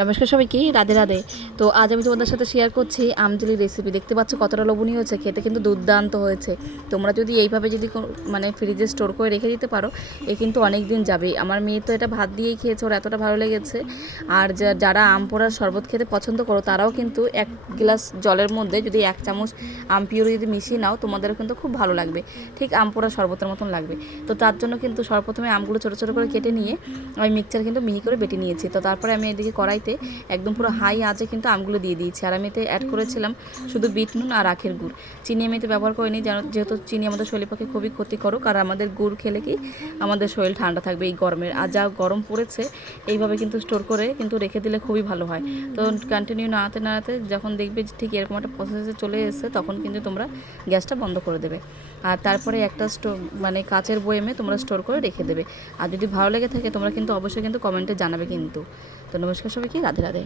নমস্কার সবাইকে, রাধে রাধে। তো আজ আমি তোমাদের সাথে শেয়ার করছি আমজেলির রেসিপি। দেখতে পাচ্ছ কতটা লোভনীয় হয়েছে, খেতে কিন্তু দুর্দান্ত হয়েছে। তোমরা যদি এইভাবে যদি মানে ফ্রিজে স্টোর করে রেখে দিতে পারো, এ কিন্তু অনেক দিন যাবে। আমার মেয়ে তো এটা ভাত দিয়েই খেয়েছে, ওর এতটা ভালো লেগেছে। আর যারা আম পোড়ার শরবত খেতে পছন্দ করো, তারাও কিন্তু এক গ্লাস জলের মধ্যে যদি 1 চামচ আম পিউরি যদি মিশিয়ে নাও, তোমাদেরও কিন্তু খুব ভালো লাগবে। ঠিক আম পোড়া শরবতের মতন লাগবে। তো তার জন্য কিন্তু সর্বপ্রথমে আমগুলো ছোটো ছোটো করে কেটে নিয়ে আমি মিক্সচার কিন্তু মিহি করে বেটে নিয়েছি। তো তারপরে আমি এদিকে কড়াইতে একদম পুরো হাই আঁচে কিন্তু আমগুলো দিয়ে দিয়েছি। আর আমি এতে অ্যাড করেছিলাম শুধু বিট নুন আর আখের গুড়। চিনি আমি এতে ব্যবহার করিনি, যেহেতু চিনি আমাদের শরীরের পক্ষে খুবই ক্ষতিকারক। আর আমাদের গুড় খেলে কি আমাদের শরীর ঠান্ডা থাকবে এই গরমের। আর যা গরম পড়েছে, এইভাবে কিন্তু স্টোর করে কিন্তু রেখে দিলে খুবই ভালো হয়। তো কন্টিনিউ নাড়াতে নাড়াতে যখন দেখবে ঠিক এরকম একটা প্রসেসে চলে এসেছে, তখন কিন্তু তোমরা গ্যাসটা বন্ধ করে দেবে। আর তারপরে একটা মানে কাচের বয়েমে তোমরা স্টোর করে রেখে দেবে। আর যদি ভালো লেগে থাকে তোমরা কিন্তু অবশ্যই কিন্তু কমেন্টে জানাবে কিন্তু। তো নমস্কার সবাইকে, রাধে রাধে।